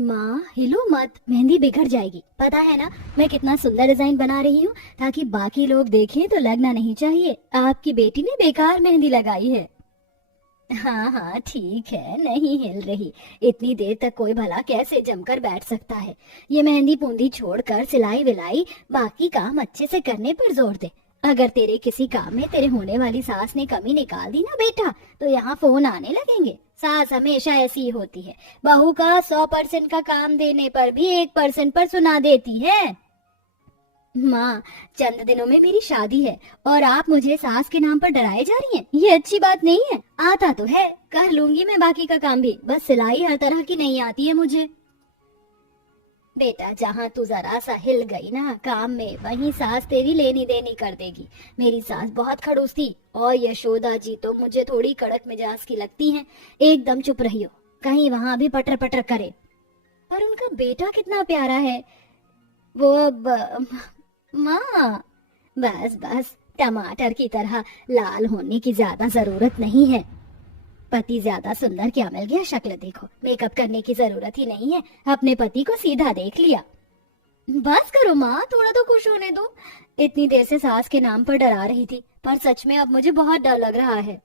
माँ हिलो मत, मेहंदी बिगड़ जाएगी। पता है ना मैं कितना सुंदर डिजाइन बना रही हूँ, ताकि बाकी लोग देखें तो लगना नहीं चाहिए आपकी बेटी ने बेकार मेहंदी लगाई है। हाँ हाँ ठीक है, नहीं हिल रही। इतनी देर तक कोई भला कैसे जमकर बैठ सकता है। ये मेहंदी बूंदी छोड़कर सिलाई विलाई बाकी काम अच्छे से करने पर जोर दे। अगर तेरे किसी काम में तेरे होने वाली सास ने कमी निकाल दी ना बेटा, तो यहाँ फोन आने लगेंगे। सास हमेशा ऐसी ही होती है, बहू का 100% का काम देने पर भी 1% पर सुना देती है। माँ चंद दिनों में मेरी शादी है और आप मुझे सास के नाम पर डराए जा रही हैं। ये अच्छी बात नहीं है। आता तो है, कर लूंगी मैं बाकी का काम भी, बस सिलाई हर तरह की नहीं आती है मुझे। बेटा जहाँ तू जरा सा हिल गई ना काम में, वहीं सास तेरी लेनी देनी कर देगी। मेरी सास बहुत खड़ूस थी और यशोदा जी तो मुझे थोड़ी कड़क मिजाज की लगती हैं। एकदम चुप रहियो, कहीं वहां भी पटर पटर करे। पर उनका बेटा कितना प्यारा है। वो अब माँ बस बस, टमाटर की तरह लाल होने की ज्यादा जरूरत नहीं है। पति ज्यादा सुंदर क्या मिल गया, शक्ल देखो, मेकअप करने की जरूरत ही नहीं है। अपने पति को सीधा देख लिया। बस करो माँ, थोड़ा तो खुश होने दो। इतनी देर से सास के नाम पर डरा रही थी, पर सच में अब मुझे बहुत डर लग रहा है।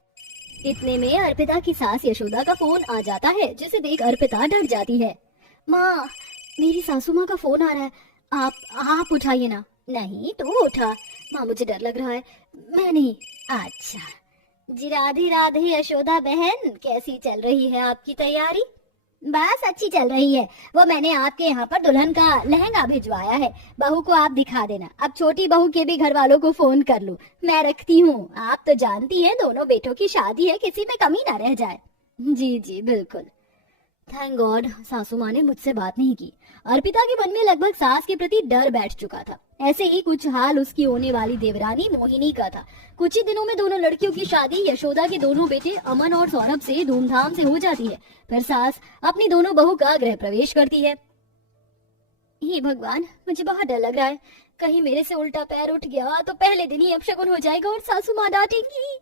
इतने में अर्पिता की सास यशोदा का फोन आ जाता है, जिसे देख अर्पिता डर जाती है। माँ मेरी सासू माँ का फोन आ रहा है, आप उठाइए ना। नहीं तू उठा। माँ मुझे डर लग रहा है। मैं नहीं। अच्छा जी, राधे राधे यशोदा बहन, कैसी चल रही है आपकी तैयारी? बस अच्छी चल रही है। वो मैंने आपके यहाँ पर दुल्हन का लहंगा भिजवाया है, बहू को आप दिखा देना। अब छोटी बहू के भी घर वालों को फोन कर लूं। मैं रखती हूँ, आप तो जानती हैं दोनों बेटों की शादी है, किसी में कमी ना रह जाए। जी जी बिल्कुल। थैंक गॉड सासू माँ ने मुझसे बात नहीं की। अर्पिता के मन में लगभग सास के प्रति डर बैठ चुका था। ऐसे ही कुछ हाल उसकी होने वाली देवरानी मोहिनी का था। कुछ ही दिनों में दोनों लड़कियों की शादी यशोदा के दोनों बेटे अमन और सौरभ से धूमधाम से हो जाती है। फिर सास अपनी दोनों बहू का गृह प्रवेश करती है। हे भगवान, मुझे बहुत डर लग रहा है। कहीं मेरे से उल्टा पैर उठ गया तो पहले दिन ही अपशगुन हो जाएगा और सासू माँ डांटेंगी।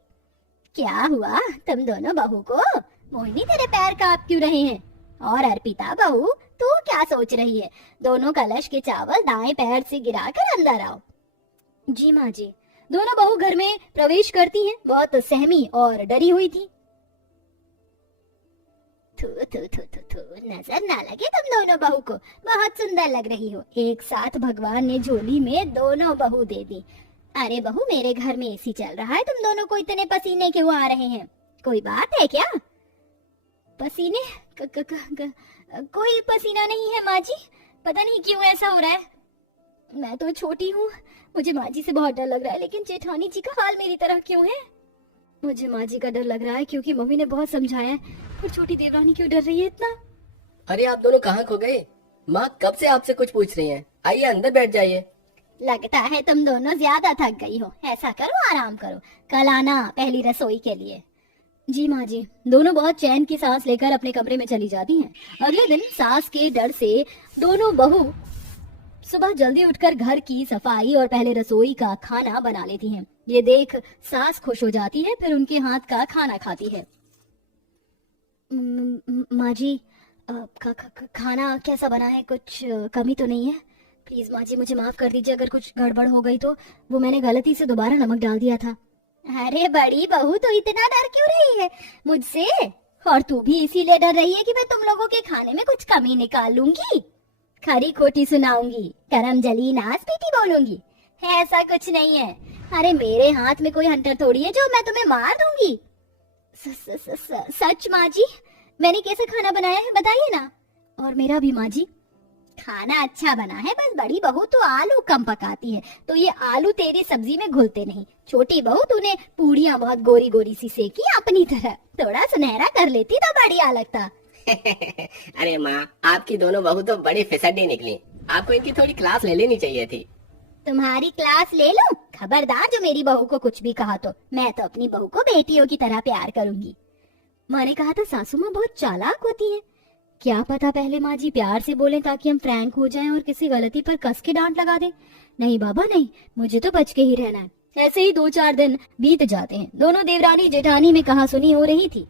क्या हुआ तुम दोनों बहू को? मोहिनी तेरे पैर कांप क्यों रहे हैं? और अर्पिता बहू तू क्या सोच रही है? दोनों कलश के चावल दाएं पैर से गिराकर अंदर आओ। जी माँ जी। दोनों बहू घर में प्रवेश करती हैं, बहुत सहमी और डरी हुई थी। थू थू थू थू थू, नजर ना लगे तुम दोनों बहू को, बहुत सुंदर लग रही हो। एक साथ भगवान ने झोली में दोनों बहू दे दी। अरे बहू मेरे घर में एसी चल रहा है, तुम दोनों को इतने पसीने क्यों आ रहे हैं? कोई बात है क्या? पसीने कोई पसीना नहीं है माँ जी, पता नहीं क्यों ऐसा हो रहा है। मैं तो छोटी हूँ, मुझे माँ जी से बहुत डर लग रहा है, लेकिन जेठानी जी का हाल मेरी तरह क्यों है? मुझे माँ जी का डर लग रहा है क्योंकि मम्मी ने बहुत समझाया है, पर छोटी देवरानी क्यों डर रही है इतना? अरे आप दोनों कहाँ खो गए? माँ कब से आपसे कुछ पूछ रही हैं। आइए अंदर बैठ जाइए। लगता है तुम दोनों ज्यादा थक गई हो, ऐसा करो आराम करो, कल आना पहली रसोई के लिए। जी माँ जी। दोनों बहुत चैन की सांस लेकर अपने कमरे में चली जाती हैं। अगले दिन सास के डर से दोनों बहू सुबह जल्दी उठकर घर की सफाई और पहले रसोई का खाना बना लेती हैं। ये देख सास खुश हो जाती है, फिर उनके हाथ का खाना खाती है। माँ जी खाना कैसा बना है? कुछ कमी तो नहीं है? प्लीज माँ जी मुझे माफ कर दीजिए, अगर कुछ गड़बड़ हो गई तो। वो मैंने गलती से दोबारा नमक डाल दिया था। अरे बड़ी बहू तो इतना डर क्यों रही है मुझसे? और तू भी इसीलिए डर रही है कि मैं तुम लोगों के खाने में कुछ कमी निकाल लूंगी, खरी खोटी सुनाऊंगी, करम जली नाच पीटी बोलूंगी। ऐसा कुछ नहीं है। अरे मेरे हाथ में कोई हंटर थोड़ी है जो मैं तुम्हें मार दूंगी। सच माँ जी? मैंने कैसे खाना बनाया है बताइए ना। और मेरा भी माँ जी। खाना अच्छा बना है, बस बड़ी बहू तो आलू कम पकाती है, तो ये आलू तेरी सब्जी में घुलते नहीं। छोटी बहू तूने पूड़ियाँ बहुत गोरी गोरी सी सेकी अपनी तरह, थोड़ा सुनहरा कर लेती तो बढ़िया लगता। अरे माँ आपकी दोनों बहू तो बड़ी फिसड्डी निकली, आपको इनकी थोड़ी क्लास ले लेनी चाहिए थी। तुम्हारी क्लास ले लूं? खबरदार जो मेरी बहू को कुछ भी कहा तो। मैं तो अपनी बहू को बेटियों की तरह प्यार करूंगी। माँ ने कहा था सासू माँ बहुत चालाक होती है। क्या पता पहले माँ जी प्यार से बोले ताकि हम फ्रैंक हो जाएं और किसी गलती पर कस के डांट लगा दें। नहीं बाबा नहीं, मुझे तो बच के ही रहना है। ऐसे ही 2-4 दिन बीत जाते हैं। दोनों देवरानी जेठानी में कहासुनी हो रही थी।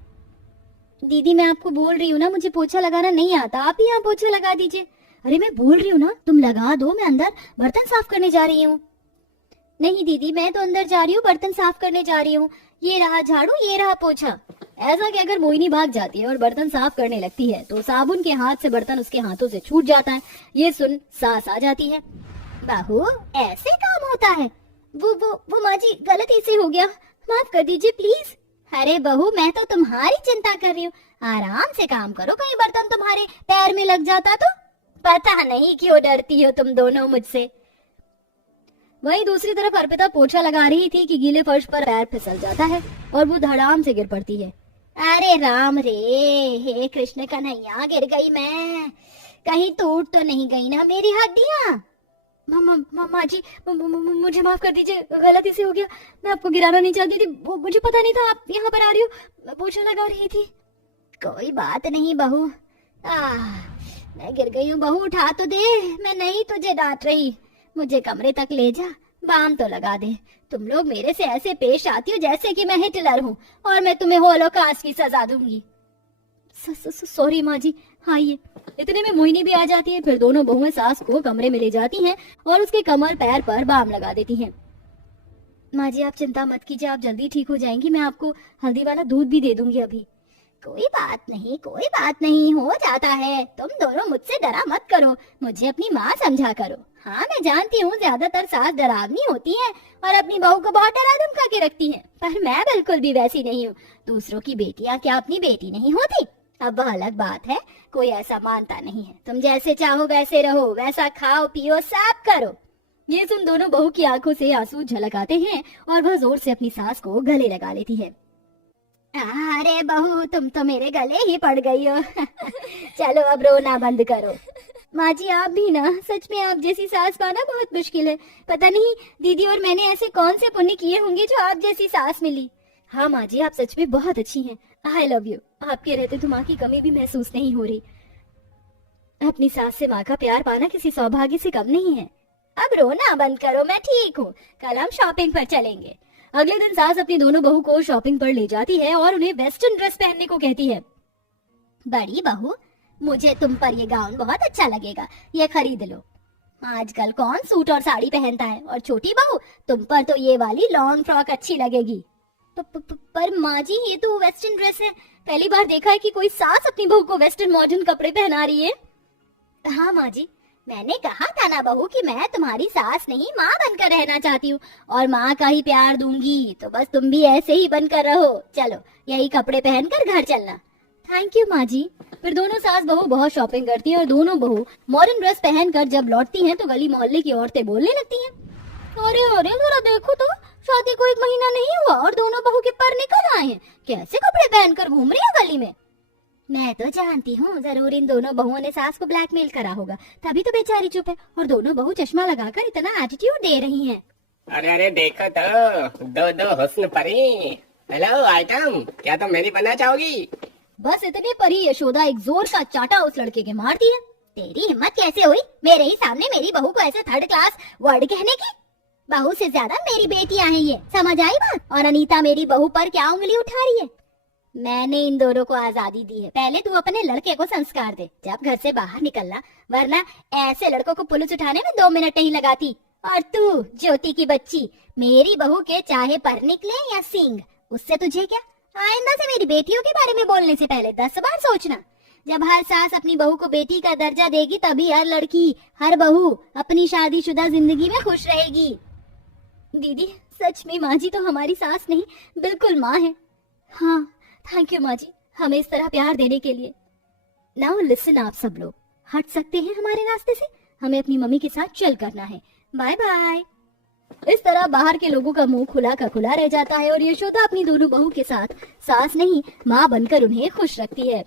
दीदी मैं आपको बोल रही हूँ ना, मुझे पोछा लगाना नहीं आता, आप ही यहाँ पोछा लगा दीजिए। अरे मैं बोल रही हूँ ना, तुम लगा दो, मैं अंदर बर्तन साफ करने जा रही हूँ। नहीं दीदी, मैं तो अंदर जा रही हूँ, बर्तन साफ करने जा रही हूँ। ये रहा झाड़ू, ये रहा पोछा। ऐसा कि अगर मोहिनी भाग जाती है और बर्तन साफ करने लगती है तो साबुन के हाथ से बर्तन उसके हाथों से छूट जाता है। ये सुन सास आ जाती है। बहू ऐसे काम होता है? वो माँ जी गलती से हो गया, माफ कर दीजिए प्लीज। अरे बहू मैं तो तुम्हारी चिंता कर रही हूँ, आराम से काम करो, कहीं बर्तन तुम्हारे पैर में लग जाता तो। पता नहीं क्यों डरती हो तुम दोनों मुझसे। वहीं दूसरी तरफ अर्पिता पोछा लगा रही थी कि गीले फर्श पर पैर फिसल जाता है और वो धड़ाम से गिर पड़ती है। अरे राम रे, हे कृष्ण कन्हैया, गिर गई मैं, कहीं टूट तो नहीं गई ना मेरी हड्डियां? मामा जी मुझे माफ कर दीजिए, गलती से हो गया, मैं आपको गिराना नहीं चाहती थी, वो मुझे पता नहीं था आप यहाँ पर आ रही हो, मैं पोछा लगा रही थी। कोई बात नहीं बहू, मैं गिर गई हूँ बहू, उठा तो दे, मैं नहीं तुझे डांट रही, मुझे कमरे तक ले जा, बाम तो लगा दे। तुम लोग मेरे से ऐसे पेश आती हो जैसे कि मैं हिटलर हूँ और मैं तुम्हें होलोकॉस्ट की सजा दूंगी। सॉरी माँ जी, आइए। इतने में मोहिनी भी आ जाती है। फिर दोनों बहुएं सास को कमरे में ले जाती हैं और उसके कमर पैर पर बाम लगा देती हैं। माँ जी आप चिंता मत कीजिए, आप जल्दी ठीक हो जाएंगी, मैं आपको हल्दी वाला दूध भी दे दूंगी अभी। कोई बात नहीं, कोई बात नहीं, हो जाता है, तुम दोनों मुझसे डरा मत करो, मुझे अपनी माँ समझा करो। हाँ मैं जानती हूँ ज्यादातर सास डरावनी होती हैं और अपनी बहू को बहुत डरा धमका के रखती हैं, पर मैं बिल्कुल भी वैसी नहीं हूँ। दूसरों की बेटियाँ क्या अपनी बेटी नहीं होती? अब वह अलग बात है, कोई ऐसा मानता नहीं है। तुम जैसे चाहो वैसे रहो, वैसा खाओ पियो सब करो। ये सुन दोनों बहू की आंखों से आंसू झलक आते हैं और वह जोर से अपनी सास को गले लगा लेती है। अरे बहू तुम तो मेरे गले ही पड़ गई हो। चलो अब रोना बंद करो। माँ जी आप भी ना, सच में आप जैसी सास पाना बहुत मुश्किल है। पता नहीं दीदी और मैंने ऐसे कौन से पुण्य किए होंगे जो आप जैसी सास मिली। हाँ माँ जी आप सच में बहुत अच्छी हैं। I love you. आपके रहते तो माँ की कमी भी महसूस नहीं हो रही। अपनी सास से माँ का प्यार पाना किसी सौभाग्य से कम नहीं है। अब रोना बंद करो, मैं ठीक हूँ, कल हम शॉपिंग पर चलेंगे। अगले दिन सास अपनी दोनों बहू को शॉपिंग पर ले जाती है और उन्हें वेस्टर्न ड्रेस पहनने को कहती है। बड़ी बहू मुझे तुम पर ये गाउन बहुत अच्छा लगेगा, ये खरीद लो। आजकल कौन सूट और साड़ी पहनता है, और छोटी बहू तुम पर तो ये वाली लॉन्ग फ्रॉक अच्छी लगेगी। पर माँ जी ये तो वेस्टर्न ड्रेस है, पहली बार देखा है कि कोई सास अपनी बहू को वेस्टर्न मॉडर्न कपड़े पहना रही है। हाँ माँ जी, मैंने कहा था ना बहू कि मैं तुम्हारी सास नहीं माँ बनकर रहना चाहती हूँ और माँ का ही प्यार दूंगी, तो बस तुम भी ऐसे ही बनकर रहो। चलो यही कपड़े पहनकर घर चलना। थैंक यू माँ जी। फिर दोनों सास बहू बहुत शॉपिंग करती हैं और दोनों बहू मॉडर्न ड्रेस पहनकर जब लौटती हैं तो गली मोहल्ले की औरतें बोलने लगती हैं, अरे अरे जरा देखो तो, शादी को 1 महीना नहीं हुआ और दोनों बहू के पर निकल आए हैं, कैसे कपड़े पहनकर घूम रही है गली में। मैं तो जानती हूँ जरूर इन दोनों बहुओं ने सास को ब्लैकमेल करा होगा, तभी तो बेचारी चुप है और दोनों बहू चश्मा लगाकर इतना एटीट्यूड दे रही हैं। अरे अरे देखो तो, दो हुस्न परी। हेलो आइटम, क्या तुम मेरी बनना चाहोगी? बस इतने पर ही यशोदा एक जोर का चाटा उस लड़के के मारती है। तेरी हिम्मत कैसे हुई मेरे ही सामने मेरी बहू को ऐसे थर्ड क्लास वर्ड कहने की? बहू से ज्यादा मेरी बेटियां हैं ये, समझ आई बात? और अनीता मेरी बहू पर क्या उंगली उठा रही है? मैंने इन दोनों को आजादी दी है, पहले तू अपने लड़के को संस्कार दे जब घर से बाहर निकलना, वरना ऐसे लड़कों को पुलिस उठाने में 2 मिनट नहीं लगाती। और तू ज्योति की बच्ची, मेरी बहू के चाहे पर निकले या सींग, उससे तुझे क्या? आइंदा से मेरी बेटियों के बारे में बोलने से पहले 10 बार सोचना। जब हर सास अपनी बहू को बेटी का दर्जा देगी तभी हर लड़की, हर बहू अपनी शादीशुदा जिंदगी में खुश रहेगी। दीदी सच में माँ जी तो हमारी सास नहीं, बिल्कुल माँ है। हाँ थैंक यू माँ जी, हमें इस तरह प्यार देने के लिए। नाउ लिसन, आप सब लोग हट सकते हैं हमारे रास्ते से, हमें अपनी मम्मी के साथ चल करना है। Bye bye. इस तरह बाहर के लोगों का मुंह खुला का खुला रह जाता है और यशोदा अपनी दोनों बहू के साथ सास नहीं माँ बनकर उन्हें खुश रखती है।